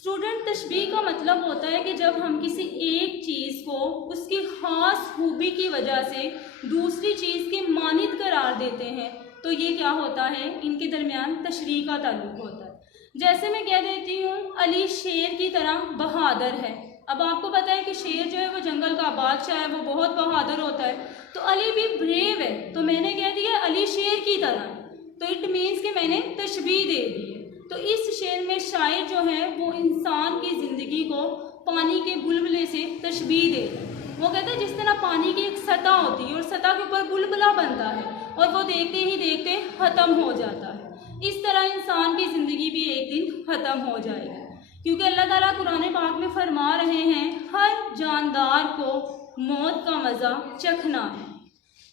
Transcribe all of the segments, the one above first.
Student, تشبیہ کا مطلب ہوتا ہے کہ جب ہم کسی ایک چیز کو اس کی خاص خوبی کی وجہ سے دوسری چیز کے مانند قرار دیتے ہیں تو یہ کیا ہوتا ہے؟ ان کے درمیان تشریح کا تعلق ہوتا ہے۔ جیسے میں کہہ دیتی ہوں علی شیر کی طرح بہادر ہے۔ اب آپ کو پتہ ہے کہ شیر جو ہے وہ جنگل کا بادشاہ ہے، وہ بہت بہادر ہوتا ہے، تو علی بھی بریو ہے، تو میں نے کہہ دیا علی شیر کی طرح ہے، تو اٹ مینس کہ میں نے تشبیہ دے دی ہے۔ تو اس شعر میں شاعر جو ہے وہ انسان کی زندگی کو پانی کے بلبلے سے تشبیہ دے رہا ہے۔ وہ کہتا ہے جس طرح پانی کی ایک سطح ہوتی ہے اور سطح کے اوپر بلبلا بنتا ہے اور وہ دیکھتے ہی دیکھتے ختم ہو جاتا ہے، اس طرح انسان کی زندگی بھی ایک دن ختم ہو جائے گی، کیونکہ اللہ تعالیٰ قرآن پاک میں فرما رہے ہیں ہر جاندار کو موت کا مزہ چکھنا ہے۔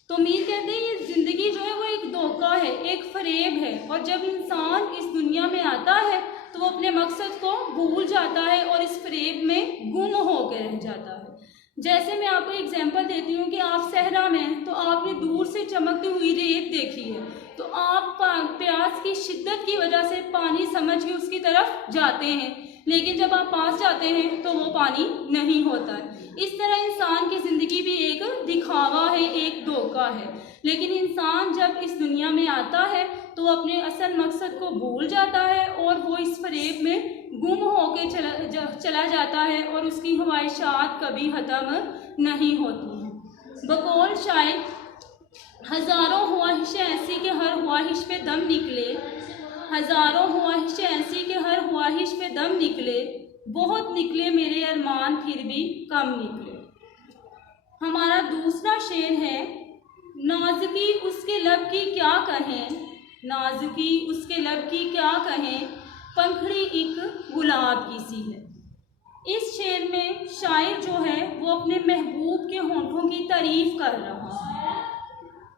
تو میر کہتے ہیں یہ زندگی جو ہے وہ ایک دھوکہ ہے، ایک فریب ہے، اور جب انسان اس دنیا میں آتا ہے تو وہ اپنے مقصد کو بھول جاتا ہے اور اس فریب میں گم ہو کے رہ جاتا ہے۔ جیسے میں آپ کو ایگزامپل دیتی ہوں کہ آپ صحرا میں ہیں تو آپ نے دور سے چمکتی ہوئی ریت دیکھی ہے، تو آپ پیاس کی شدت کی وجہ سے پانی سمجھ کے اس کی طرف جاتے ہیں، لیکن جب آپ پاس جاتے ہیں تو وہ پانی نہیں ہوتا ہے۔ اس طرح انسان کی زندگی بھی ایک دکھاوا ہے، ایک دھوکہ ہے، لیکن انسان جب اس دنیا میں آتا ہے تو وہ اپنے اصل مقصد کو بھول جاتا ہے اور وہ اس فریب میں گم ہو کے چلا جاتا ہے اور اس کی خواہشات کبھی ختم نہیں ہوتی ہیں۔ بقول شاعر ہزاروں خواہشیں ایسی کہ ہر خواہش پہ دم نکلے، ہزاروں خواہشیں ایسی کہ ہر خواہش پہ دم نکلے، بہت نکلے میرے ارمان پھر بھی کم نکلے۔ ہمارا دوسرا شعر ہے نازکی اس کے لب کی کیا کہیں، نازکی اس کے لب کی کیا کہیں، پنکھڑی ایک گلاب کی سی ہے۔ اس شعر میں شاعر جو ہے وہ اپنے محبوب کے ہونٹوں کی تعریف کر رہا ہے۔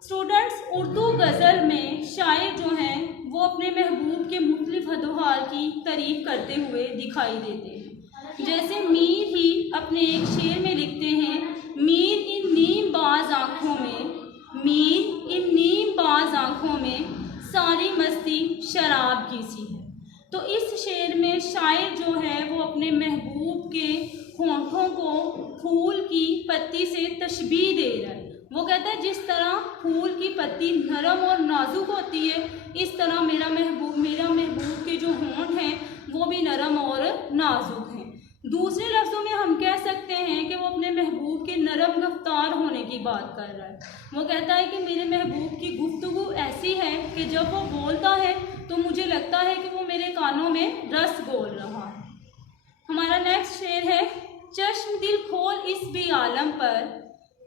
اسٹوڈنٹس، اردو غزل میں شاعر جو ہیں وہ اپنے محبوب کے مختلف حد و حال کی تعریف کرتے ہوئے دکھائی دیتے ہیں۔ جیسے میر ہی اپنے ایک شعر میں لکھتے ہیں میر ان نیم باز آنکھوں میں، میر ان نیم باز آنکھوں میں ساری مستی شراب کی سی ہے۔ تو اس شعر میں شاعر جو ہے وہ اپنے محبوب کے ہونٹوں کو پھول کی پتی سے تشبیہ دے رہا ہے۔ وہ کہتا ہے جس طرح پھول کی پتی نرم اور نازک ہوتی ہے، اس طرح میرا محبوب کے جو ہونٹ ہیں وہ بھی نرم اور نازک ہیں۔ دوسرے لفظوں میں ہم کہہ سکتے ہیں کہ وہ اپنے محبوب کے نرم گفتار ہونے کی بات کر رہا ہے۔ وہ کہتا ہے کہ میرے محبوب کی گفتگو ایسی ہے کہ جب وہ بولتا ہے تو مجھے لگتا ہے کہ وہ میرے کانوں میں رس گھول رہا ہے۔ ہمارا نیکسٹ شعر ہے چشم دل کھول اس بھی عالم پر،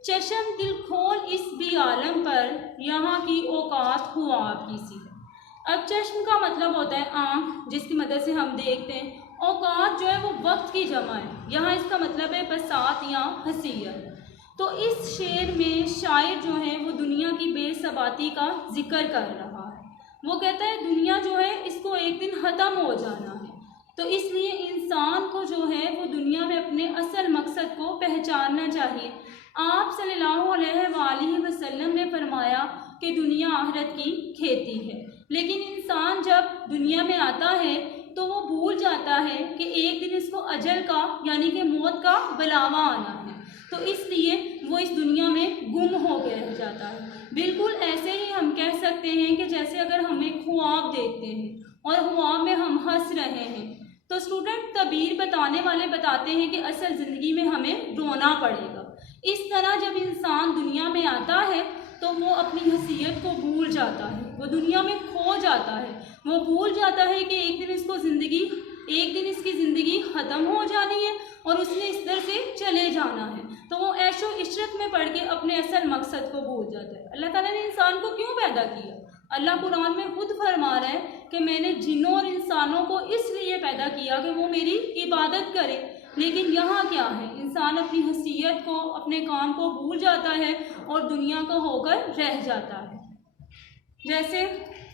چشم دل کھول اس بھی عالم پر، یہاں کی اوقات خواب کی سی ہے۔ اب چشم کا مطلب ہوتا ہے آنکھ جس کی مدد سے ہم دیکھتے ہیں، اوقات جو ہے وہ وقت کی جمع ہے، یہاں اس کا مطلب ہے بساط یا حیثیت۔ تو اس شعر میں شاعر جو ہے وہ دنیا کی بے ثباتی کا ذکر کر رہا ہے۔ وہ کہتا ہے دنیا جو ہے اس کو ایک دن ختم ہو جانا ہے، تو اس لیے انسان کو جو ہے وہ دنیا میں اپنے اصل مقصد کو پہچاننا چاہیے۔ آپ صلی اللہ علیہ وآلہ وسلم نے فرمایا کہ دنیا آخرت کی کھیتی ہے، لیکن انسان جب دنیا میں آتا ہے تو وہ بھول جاتا ہے کہ ایک دن اس کو اجل کا یعنی کہ موت کا بلاوا آنا ہے، تو اس لیے وہ اس دنیا میں گم ہو کے رہ جاتا ہے۔ بالکل ایسے ہی ہم کہہ سکتے ہیں کہ جیسے اگر ہم ایک خواب دیکھتے ہیں اور خواب میں ہم ہنس رہے ہیں تو اسٹوڈنٹ تعبیر بتانے والے بتاتے ہیں کہ اصل زندگی میں ہمیں رونا پڑے گا۔ اس طرح جب انسان دنیا میں آتا ہے تو وہ اپنی حیثیت کو بھول جاتا ہے، وہ دنیا میں کھو جاتا ہے، وہ بھول جاتا ہے کہ ایک دن اس کی زندگی ختم ہو جانی ہے اور اس نے اس در سے چلے جانا ہے، تو وہ عیش و عشرت میں پڑھ کے اپنے اصل مقصد کو بھول جاتا ہے۔ اللہ تعالیٰ نے انسان کو کیوں پیدا کیا؟ اللہ قرآن میں خود فرما رہا ہے کہ میں نے جنوں اور انسانوں کو اس لیے پیدا کیا کہ وہ میری عبادت کرے، لیکن یہاں کیا ہے انسان اپنی حیثیت کو اپنے کام کو بھول جاتا ہے اور دنیا کا ہو کر رہ جاتا ہے جیسے،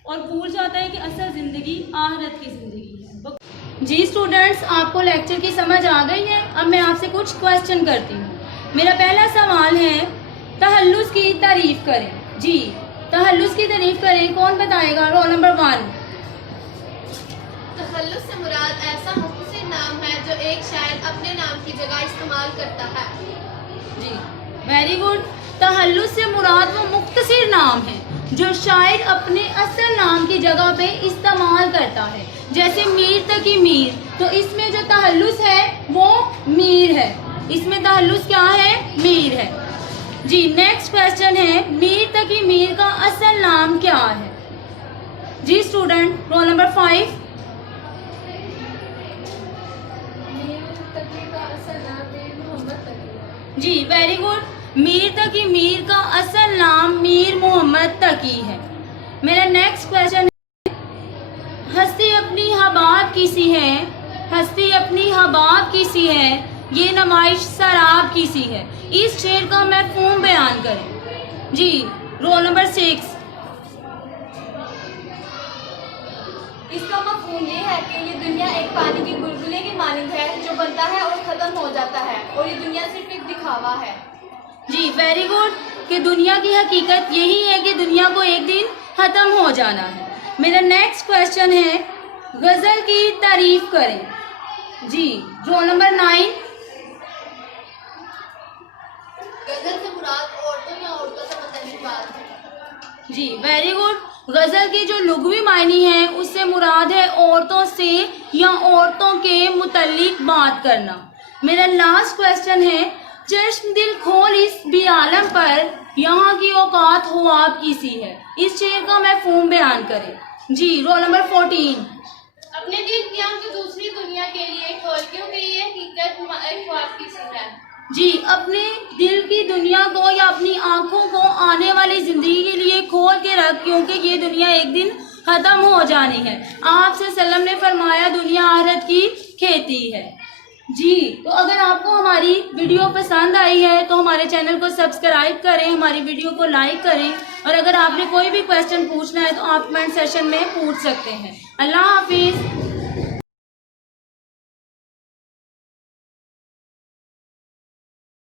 اور بھول جاتا ہے کہ اصل زندگی آخرت کی زندگی ہے۔ جی اسٹوڈنٹس، آپ کو لیکچر کی سمجھ آ گئی ہے؟ اب میں آپ سے کچھ کویسچن کرتی ہوں۔ میرا پہلا سوال ہے تخلص کی تعریف کریں۔ جی تخلص کی تعریف کریں، کون بتائے گا؟ Roll number 1۔ تخلص سے مراد ایسا مختصر نام ہے ایک شاعر اپنے نام کی جگہ استعمال کرتا ہے؟ جی ویری گڈ. تحلّص سے مراد وہ مختصر نام ہے جو شاعر اپنے اصل نام کی جگہ پہ استعمال کرتا ہے. جیسے میر تقی میر، تو اس میں جو تحلّص ہے وہ میر ہے. اس میں تحلّص کیا ہے؟ میر ہے. جی نیکسٹ کویسچن ہے میر تقی میر کا اصل نام کیا ہے؟ جی اسٹوڈنٹ رول نمبر 5. جی ویری گڈ. میر تقی میر کا اصل نام میر محمد تقی ہے. میرا نیکسٹ کویسچن ہے ہستی اپنی حباب کی سی ہے، ہستی اپنی حباب کی سی ہے، یہ نمائش سراب کی سی ہے. اس شعر کا مفہوم بیان کریں. جی رول نمبر 6. اس کا مفہوم یہ ہے کہ یہ دنیا ایک پانی کے بلبلے کی مانند ہے جو بنتا ہے اور ختم ہو جاتا ہے، اور یہ دنیا صرف ایک دکھاوا ہے. جی ویری گڈ. کہ دنیا کی حقیقت یہی ہے کہ دنیا کو ایک دن ختم ہو جانا ہے. میرا نیکسٹ کویسچن ہے غزل کی تعریف کریں. جی رول نمبر 9. غزل سے مراد عورتوں یا عورتوں سے متعلق بات ہے. جی ویری گڈ. غزل کی جو لغوی معنی ہے اس سے مراد ہے عورتوں سے یا عورتوں کے متعلق بات کرنا. میرا لاسٹ کویسچن ہے چشم دل کھول اس بھی عالم پر، یہاں کی اوقات خواب کی سی ہے. اس شعر کا مفہوم بیان کریں. جی رول نمبر 14. اپنے دل کی آنکھ دوسری دنیا کے لیے کھول کیونکہ یہ حقیقت ایک خواب کی سی ہے. جی اپنے دل کی دنیا کو یا اپنی آنکھوں کو آنے والی زندگی کے لیے کھول کے رکھ، کیونکہ یہ دنیا ایک دن ختم ہو جانی ہے. آپ سے وسلم نے فرمایا دنیا آخرت کی کھیتی ہے. جی تو اگر آپ کو ہماری ویڈیو پسند آئی ہے تو ہمارے چینل کو سبسکرائب کریں، ہماری ویڈیو کو لائک کریں، اور اگر آپ نے کوئی بھی کویسچن پوچھنا ہے تو آپ کمنٹ سیشن میں پوچھ سکتے ہیں. اللہ حافظ.